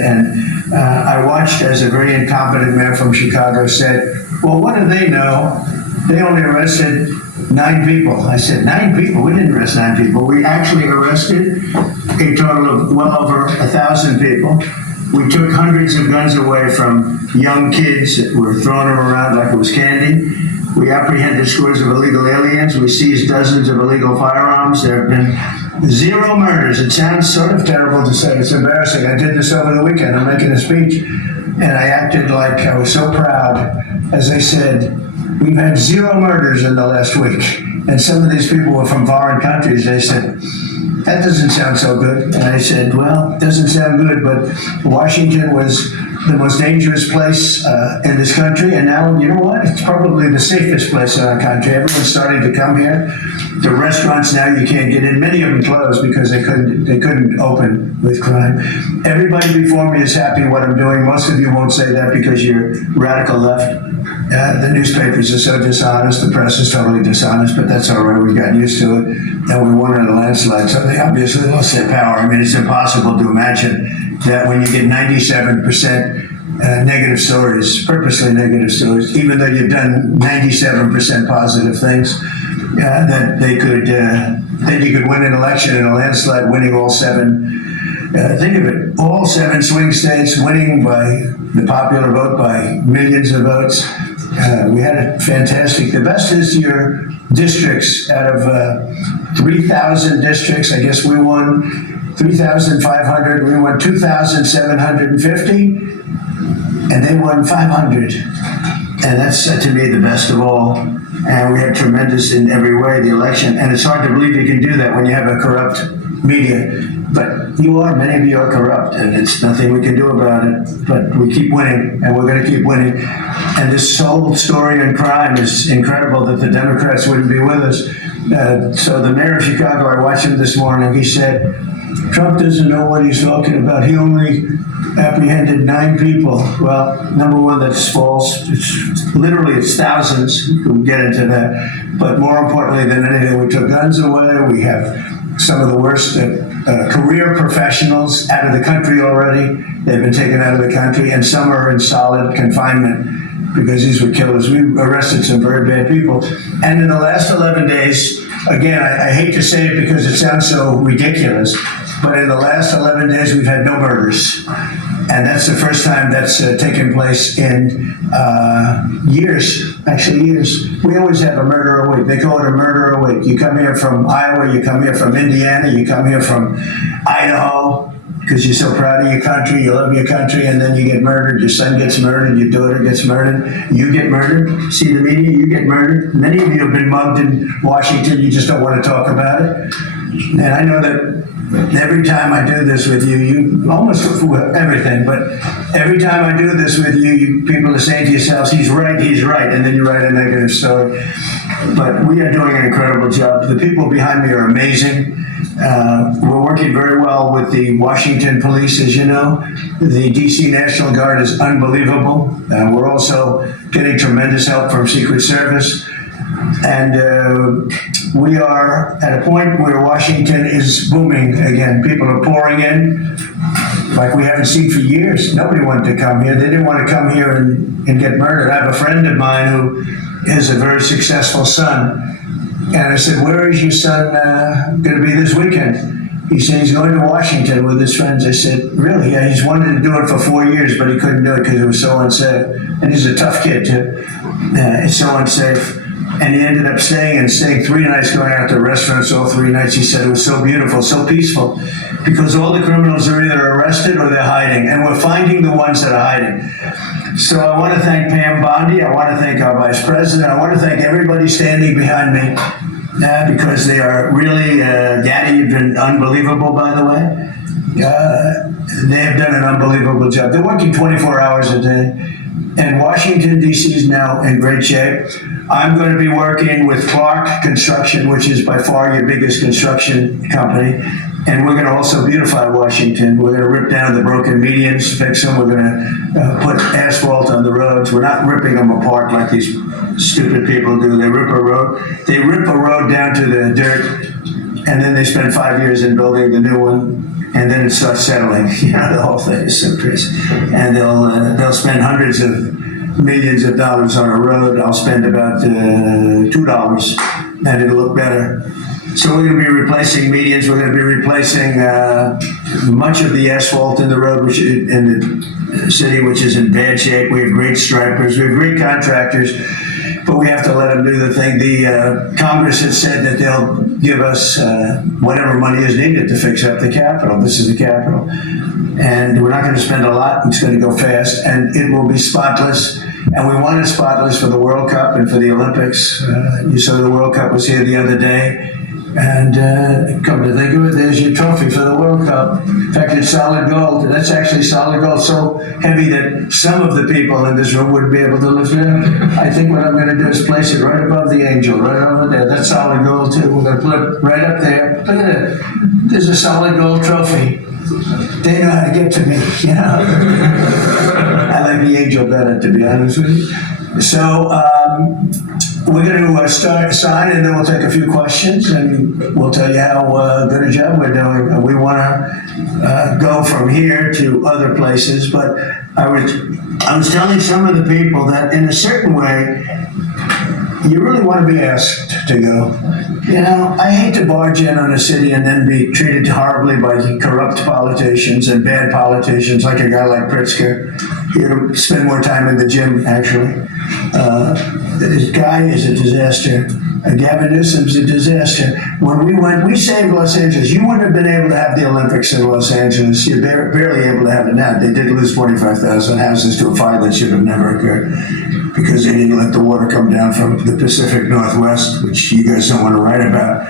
And I watched as a very incompetent mayor from Chicago said, well, what do they know? They only arrested 9 people. I said, 9 people? We didn't arrest 9 people. We actually arrested a total of well over 1,000 people. We took hundreds of guns away from young kids that were throwing them around like it was candy. We apprehended scores of illegal aliens. We seized dozens of illegal firearms. There have been 0 murders. It sounds sort of terrible to say. It's embarrassing. I did this over the weekend. I'm making a speech, and I acted like I was so proud. As I said, we've had 0 murders in the last week. And some of these people were from foreign countries. They said, that doesn't sound so good. And I said, well, it doesn't sound good, but Washington was the most dangerous place in this country. And now, you know what? It's probably the safest place in our country. Everyone's starting to come here. The restaurants now you can't get in. Many of them closed because they couldn't open with crime. Everybody before me is happy what I'm doing. Most of you won't say that because you're radical left. The newspapers are so dishonest. The press is totally dishonest, but that's all right. We've gotten used to it. And we won in a landslide, so they obviously lost their power. I mean, it's impossible to imagine that when you get 97% negative stories, purposely negative stories, even though you've done 97% positive things, that you could win an election in a landslide, winning all 7. Think of it, all 7 swing states, winning by the popular vote by millions of votes. We had it fantastic. The best is your districts. Out of 3,000 districts, I guess we won 3,500. We won 2,750, and they won 500. And that's, to me, the best of all. And we had tremendous in every way, the election. And it's hard to believe you can do that when you have a corrupt media. But many of you are corrupt, and it's nothing we can do about it. But we keep winning, and we're going to keep winning. And this whole story on crime is incredible that the Democrats wouldn't be with us. So the mayor of Chicago, I watched him this morning, he said, Trump doesn't know what he's talking about. He only apprehended 9 people. Well, number one, that's false. It's thousands. We'll get into that. But more importantly than anything, we took guns away. We have some of the worst career professionals out of the country already. They've been taken out of the country, and some are in solid confinement because these were killers. We arrested some very bad people. And in the last 11 days, again, I hate to say it because it sounds so ridiculous, but in the last 11 days, we've had no murders. And that's the first time that's taken place in years. We always have a murder a week. They call it a murder a week. You come here from Iowa, you come here from Indiana, you come here from Idaho, because you're so proud of your country, you love your country, and then you get murdered, your son gets murdered, your daughter gets murdered, you get murdered. See the media, you get murdered. Many of you have been mugged in Washington, you just don't want to talk about it. And I know that every time I do this with you, you almost everything, but every time I do this with you, people are saying to yourselves, he's right, and then you write a negative story. But we are doing an incredible job. The people behind me are amazing. We're working very well with the Washington police, as you know. The DC National Guard is unbelievable. We're also getting tremendous help from Secret Service. And we are at a point where Washington is booming again. People are pouring in like we haven't seen for years. Nobody wanted to come here. They didn't want to come here and get murdered. I have a friend of mine who has a very successful son. And I said, where is your son going to be this weekend? He said he's going to Washington with his friends. I said, really? Yeah, he's wanted to do it for 4 years, but he couldn't do it because it was so unsafe. And he's a tough kid, too. It's so unsafe. And he ended up staying 3 nights, going out to restaurants all 3 nights. He said it was so beautiful, so peaceful, because all the criminals are either arrested or they're hiding, and we're finding the ones that are hiding. So I want to thank Pam Bondi. I want to thank our vice president. I want to thank everybody standing behind me because they are really, Daddy, you've been unbelievable, by the way. They have done an unbelievable job. They're working 24 hours a day. And Washington, D.C. is now in great shape. I'm going to be working with Clark Construction, which is by far your biggest construction company. And we're going to also beautify Washington. We're going to rip down the broken medians, fix them. We're going to put asphalt on the roads. We're not ripping them apart like these stupid people do. They rip a road down to the dirt, and then they spend 5 years in building the new one. and then it starts settling. The whole thing is so crazy. And they'll spend hundreds of millions of dollars on a road. I'll spend about $2, and it'll look better. So we're going to be replacing medians. We're going to be replacing much of the asphalt in the road, which in the city, which is in bad shape. We have great stripers. We have great contractors, but we have to let them do the thing. The Congress has said that they'll give us whatever money is needed to fix up the Capitol. This is the Capitol. And we're not going to spend a lot. It's going to go fast, and it will be spotless. And we want it spotless for the World Cup and for the Olympics. You saw the World Cup was here the other day. And come to think of it, there's your trophy for the World Cup. In fact, it's solid gold. That's actually solid gold, so heavy that some of the people in this room wouldn't be able to lift it. I think what I'm going to do is place it right above the angel, right over there. That's solid gold, too. We're going to put it right up there. Look at it. There's a solid gold trophy. They know how to get to me, I like the angel better, to be honest with you. So, we're going to sign, and then we'll take a few questions, and we'll tell you how good a job we're doing. We want to go from here to other places, but I was telling some of the people that in a certain way, you really want to be asked to go. I hate to barge in on a city and then be treated horribly by corrupt politicians and bad politicians, like a guy like Pritzker. He had to spend more time in the gym, actually. This guy is a disaster. Gavin Newsom's a disaster. When we saved Los Angeles. You wouldn't have been able to have the Olympics in Los Angeles. You're barely able to have it now. They did lose 25,000 houses to a fire that should have never occurred because they didn't let the water come down from the Pacific Northwest, which you guys don't want to write about.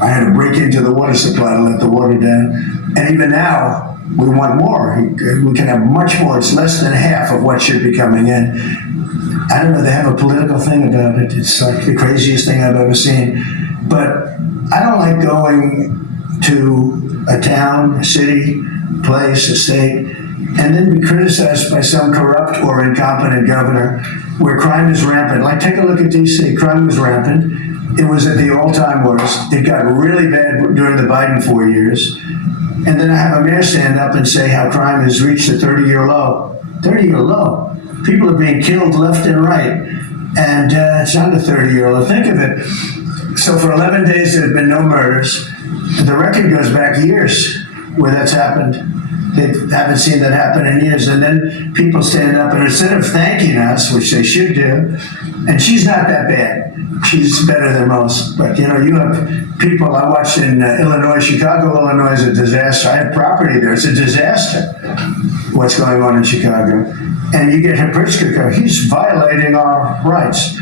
I had to break into the water supply to let the water down. And even now, we want more. We can have much more. It's less than half of what should be coming in. I don't know, they have a political thing about it. It's like the craziest thing I've ever seen. But I don't like going to a town, a city, place, a state, and then be criticized by some corrupt or incompetent governor where crime is rampant. Like, take a look at D.C. Crime was rampant. It was at the all-time worst. It got really bad during the Biden 4 years. And then I have a mayor stand up and say how crime has reached a 30-year low. 30-year low. People are being killed left and right, and it's not a 30-year low. Think of it. So for 11 days, there have been no murders. The record goes back years where that's happened. They haven't seen that happen in years. And then people stand up, and instead of thanking us, which they should do, and she's not that bad. She's better than most. But, you have people I watched in Illinois. Chicago, Illinois is a disaster. I have property there. It's a disaster what's going on in Chicago. And you get Pritzker, he's violating our rights.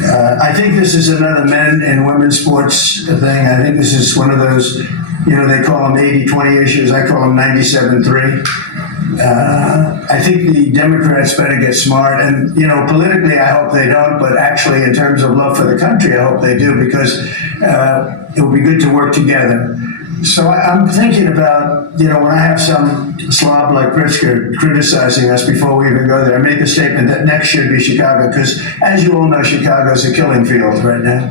I think this is another men and women's sports thing. I think this is one of those, they call them 80-20 issues. I call them 97-3. I think the Democrats better get smart. And, politically, I hope they don't. But actually, in terms of love for the country, I hope they do, because it would be good to work together. So I'm thinking about, when I have some slob like Pritzker criticizing us before we even go there, I make a statement that next should be Chicago, because as you all know, Chicago's a killing field right now.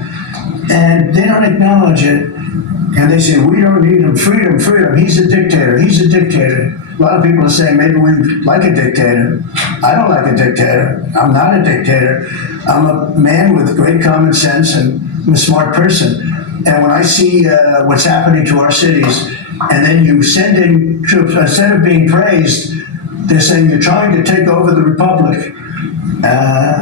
And they don't acknowledge it. And they say, we don't need him. Freedom, freedom. He's a dictator. He's a dictator. A lot of people are saying maybe we like a dictator. I don't like a dictator. I'm not a dictator. I'm a man with great common sense, and I'm a smart person. And when I see what's happening to our cities, and then you send in troops, instead of being praised, they're saying you're trying to take over the republic.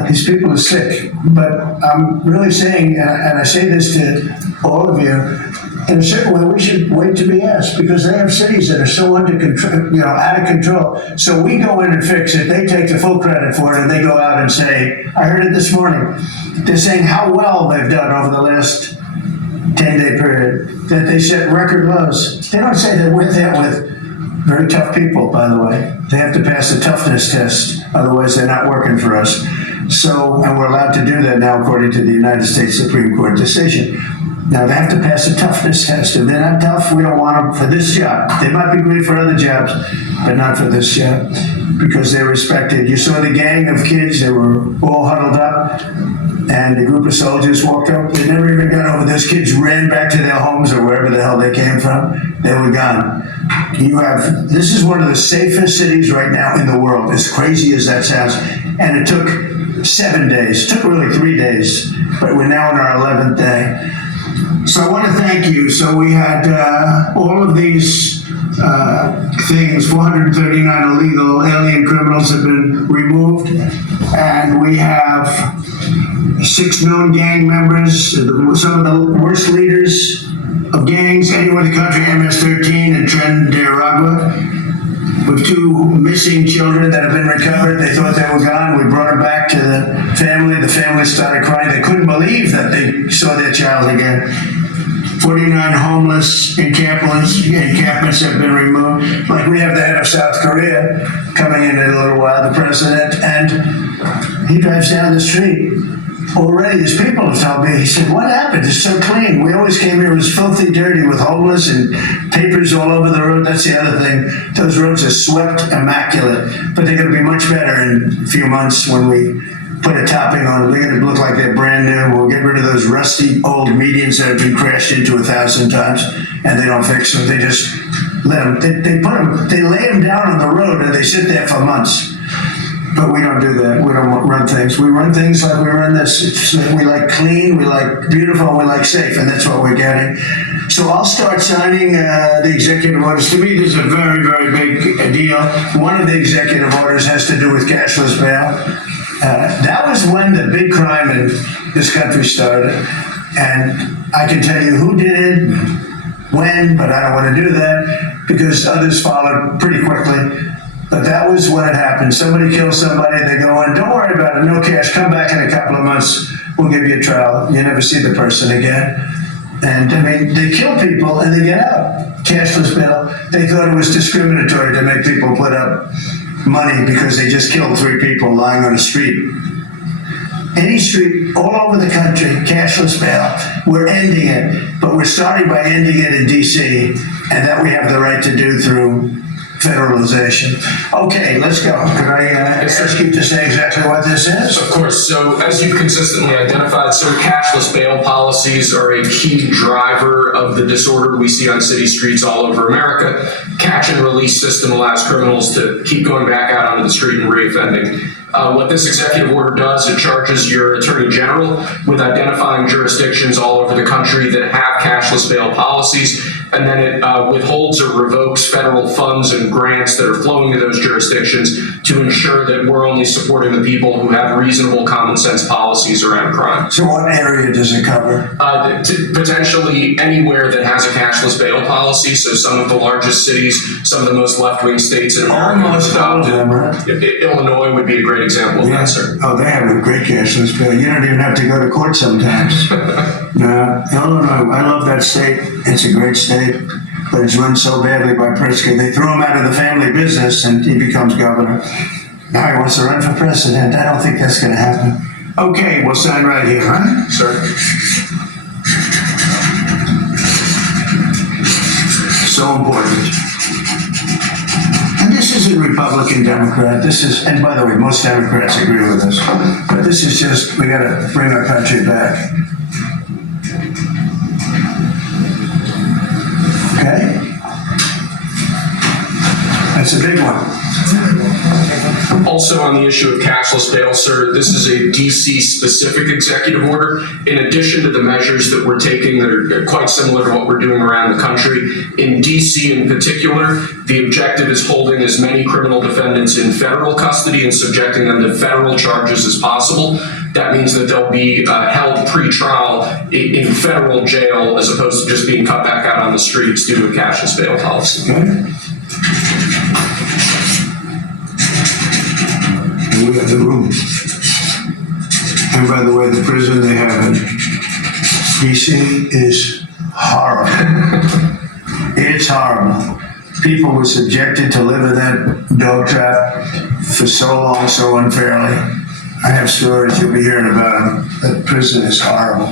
These people are sick. But I'm really saying, and I say this to all of you, in a certain way, we should wait to be asked, because they have cities that are so under control, out of control. So we go in and fix it. They take the full credit for it, and they go out and say, I heard it this morning. They're saying how well they've done over the last 10-day period, that they set record lows. They don't say that we're there with very tough people, by the way. They have to pass a toughness test, otherwise they're not working for us. So, and we're allowed to do that now according to the United States Supreme Court decision. Now they have to pass a toughness test. If they're not tough, we don't want them for this job. They might be great for other jobs, but not for this job, because they're respected. You saw the gang of kids, they were all huddled up, and a group of soldiers walked up. They never even got over. Those kids ran back to their homes or wherever the hell they came from. They were gone. this is one of the safest cities right now in the world, as crazy as that sounds. And it took 7 days. It took really 3 days, but we're now on our 11th day. So I want to thank you. So we had all of these things, 439 illegal alien criminals have been removed, and we have 6 known gang members, some of the worst leaders of gangs anywhere in the country, MS-13 and Tren de Aragua, with 2 missing children that have been recovered. They thought they were gone. We brought them back to the family. The family started crying. They couldn't believe that they saw their child again. 49 homeless encampments have been removed. Like we have the head of South Korea coming in a little while, the president, and he drives down the street. Already, his people have told me, he said, what happened? It's so clean. We always came here, it was filthy dirty with homeless and papers all over the road. That's the other thing. Those roads are swept immaculate, but they're going to be much better in a few months when we put a topping on them. They're going to look like they're brand new. We'll get rid of those rusty old medians that have been crashed into 1,000 times, and they don't fix them. They just let them, they lay them down on the road and they sit there for months. But we don't do that. We don't run things. We run things like we run this. We like clean, we like beautiful, and we like safe, and that's what we're getting. So I'll start signing the executive orders. To me, this is a very, very big deal. One of the executive orders has to do with cashless bail. That was when the big crime in this country started. And I can tell you who did it, when, but I don't want to do that because others followed pretty quickly. But that was when it happened. Somebody kills somebody, they go in, don't worry about it, no cash, come back in a couple of months, we'll give you a trial. You never see the person again. And I mean, they kill people and they get out. Cashless bail. They thought it was discriminatory to make people put up money because they just killed 3 people lying on a street. Any street all over the country, cashless bail. We're ending it, but we're starting by ending it in DC, and that we have the right to do through federalization. Okay, let's go. Could I ask you to say exactly what this is? Of course. So as you've consistently identified, sir, cashless bail policies are a key driver of the disorder we see on city streets all over America. Catch and release system allows criminals to keep going back out onto the street and reoffending. What this executive order does, it charges your attorney general with identifying jurisdictions all over the country that have cashless bail policies, and then it withholds or revokes federal funds and grants that are flowing to those jurisdictions to ensure that we're only supporting the people who have reasonable common sense policies around crime. So what area does it cover? Potentially anywhere that has a cashless bail policy. So some of the largest cities, some of the most left-wing states in America. Almost all of them, right? Illinois would be a great example of that, sir. Oh, they have a great cashless bail. You don't even have to go to court sometimes. No, Illinois, I love that state. It's a great state, but it's run so badly by Pritzker. They threw him out of the family business and he becomes governor. Now he wants to run for president. I don't think that's going to happen. Okay, we'll sign right here, huh? Sir. So important. And this isn't Republican, Democrat. This is, and by the way, most Democrats agree with us. But this is just, we got to bring our country back. Okay? That's a big one. Also on the issue of cashless bail, sir, this is a DC-specific executive order. In addition to the measures that we're taking that are quite similar to what we're doing around the country, in DC in particular, the objective is holding as many criminal defendants in federal custody and subjecting them to federal charges as possible. That means that they'll be held pre-trial in federal jail as opposed to just being cut back out on the streets due to a cashless bail policy. Okay. We got the room. And by the way, the prison they have in DC is horrible. It's horrible. People were subjected to live in that dog trap for so long, so unfairly. I have stories you'll be hearing about them. That prison is horrible.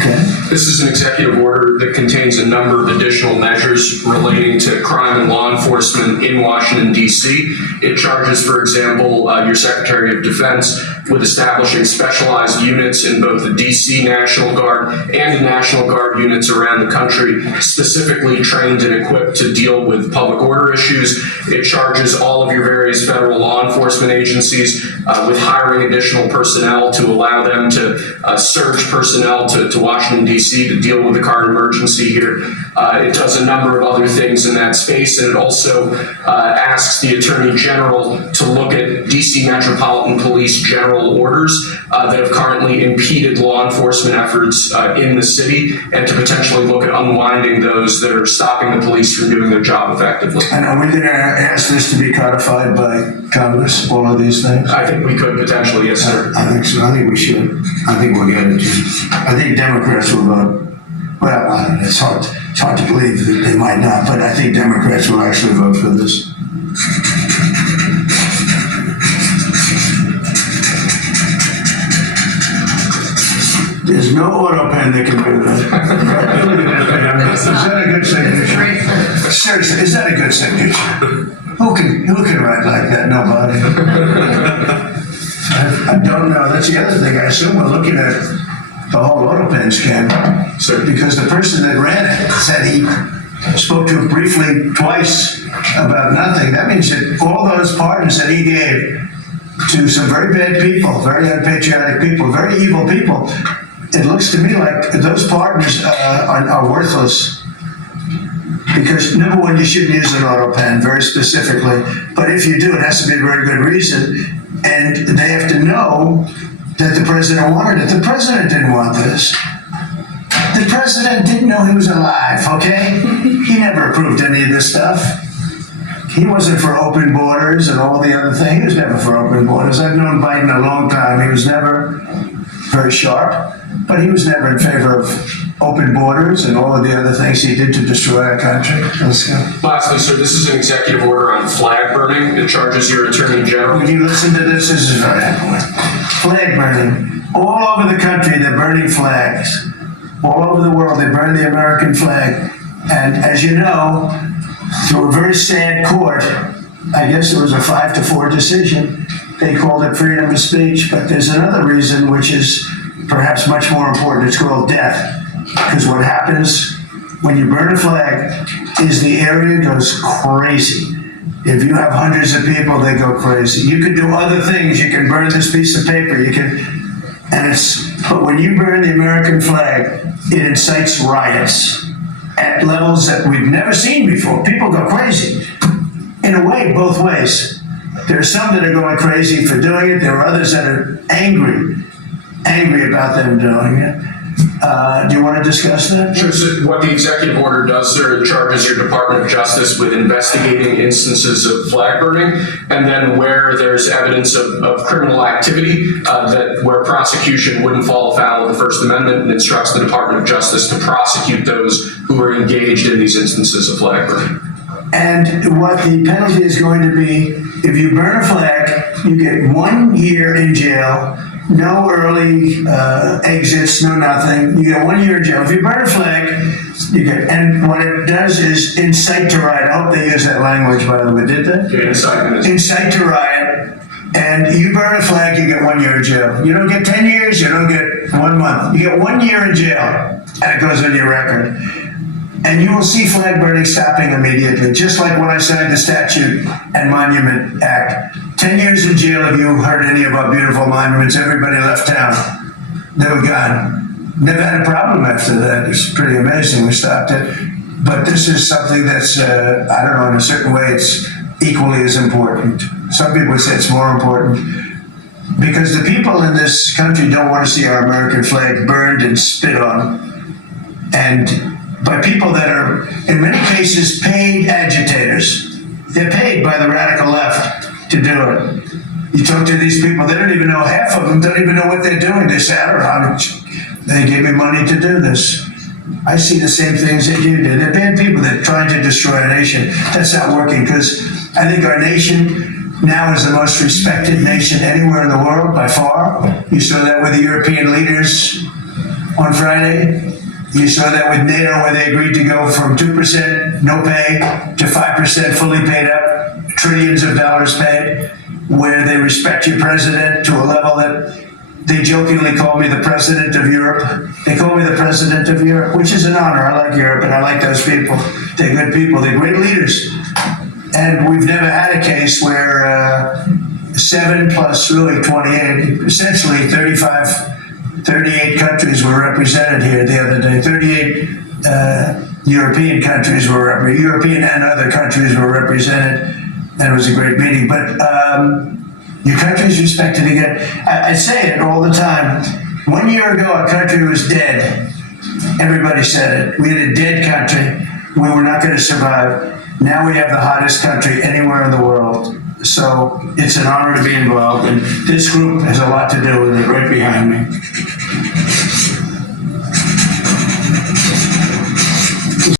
Okay. This is an executive order that contains a number of additional measures relating to crime and law enforcement in Washington, D.C. It charges, for example, your Secretary of Defense with establishing specialized units in both the D.C. National Guard and the National Guard units around the country, specifically trained and equipped to deal with public order issues. It charges all of your various federal law enforcement agencies with hiring additional personnel to allow them to surge personnel to Washington, D.C. to deal with the current emergency here. It does a number of other things in that space, and it also asks the Attorney General to look at D.C. Metropolitan Police general orders that have currently impeded law enforcement efforts in the city, and to potentially look at unwinding those that are stopping the police from doing their job effectively. And are we going to ask this to be codified by Congress, all of these things? I think we could potentially, yes, sir. I think so. I think we should. I think we'll get it too. I think Democrats will vote. Well, I don't know. It's hard to believe that they might not, but I think Democrats will actually vote for this. There's no auto pen that can do that. Is that a good signature? Seriously, is that a good signature? Who can write like that? Nobody. I don't know. That's the other thing. I assume we're looking at the whole auto pen scandal. Sir. Because the person that ran it said he spoke to him briefly twice about nothing. That means that all those pardons that he gave to some very bad people, very unpatriotic people, very evil people, it looks to me like those pardons are worthless. Because number one, you shouldn't use an auto pen very specifically, but if you do, it has to be a very good reason, and they have to know that the president wanted it. The president didn't want this. The president didn't know he was alive, okay? He never approved any of this stuff. He wasn't for open borders and all the other things. He was never for open borders. I've known Biden a long time. He was never very sharp, but he was never in favor of open borders and all of the other things he did to destroy our country. Let's go. Lastly, sir, this is an executive order on flag burning. It charges your Attorney General. When you listen to this, this is very important. Flag burning. All over the country, they're burning flags. All over the world, they burn the American flag. And as you know, through a very sad court, I guess it was a 5-4 decision, they called it freedom of speech. But there's another reason, which is perhaps much more important. It's called death. Because what happens when you burn a flag is the area goes crazy. If you have hundreds of people, they go crazy. You can do other things. You can burn this piece of paper. But when you burn the American flag, it incites riots at levels that we've never seen before. People go crazy. In a way, both ways. There are some that are going crazy for doing it. There are others that are angry about them doing it. Do you want to discuss that? Sure. So what the executive order does, sir, it charges your Department of Justice with investigating instances of flag burning, and then where there's evidence of criminal activity, where prosecution wouldn't fall afoul of the First Amendment, and instructs the Department of Justice to prosecute those who are engaged in these instances of flag burning. And what the penalty is going to be, if you burn a flag, you get 1 year in jail. No early exits, no nothing. You get 1 year in jail. If you burn a flag, and what it does is incite to riot. I hope they use that language, by the way. Did they? Yeah, incite to riot. And you burn a flag, you get 1 year in jail. You don't get 10 years, you don't get 1 month. You get 1 year in jail, and it goes on your record. And you will see flag burning stopping immediately, just like when I signed the Statute and Monument Act. 10 years in jail if you hurt any of our beautiful monuments. Everybody left town. They were gone. Never had a problem after that. It's pretty amazing. We stopped it. But this is something that's, I don't know, in a certain way, it's equally as important. Some people say it's more important. Because the people in this country don't want to see our American flag burned and spit on. And by people that are, in many cases, paid agitators. They're paid by the radical left to do it. You talk to these people, they don't even know, half of them don't even know what they're doing. They say, I don't know, they gave me money to do this. I see the same things that you do. They're bad people that are trying to destroy a nation. That's not working, because I think our nation now is the most respected nation anywhere in the world by far. You saw that with the European leaders on Friday. You saw that with NATO, where they agreed to go from 2% no pay to 5% fully paid up, trillions of dollars paid, where they respect your president to a level that they jokingly call me the president of Europe. They call me the president of Europe, which is an honor. I like Europe, and I like those people. They're good people. They're great leaders. And we've never had a case where 7 plus really 28, essentially 38 countries were represented here the other day. 38 European countries European and other countries were represented, and it was a great meeting. But your country's respected again. I say it all the time. 1 year ago, our country was dead. Everybody said it. We had a dead country. We were not going to survive. Now we have the hottest country anywhere in the world. So it's an honor to be involved, and this group has a lot to do with it right behind me.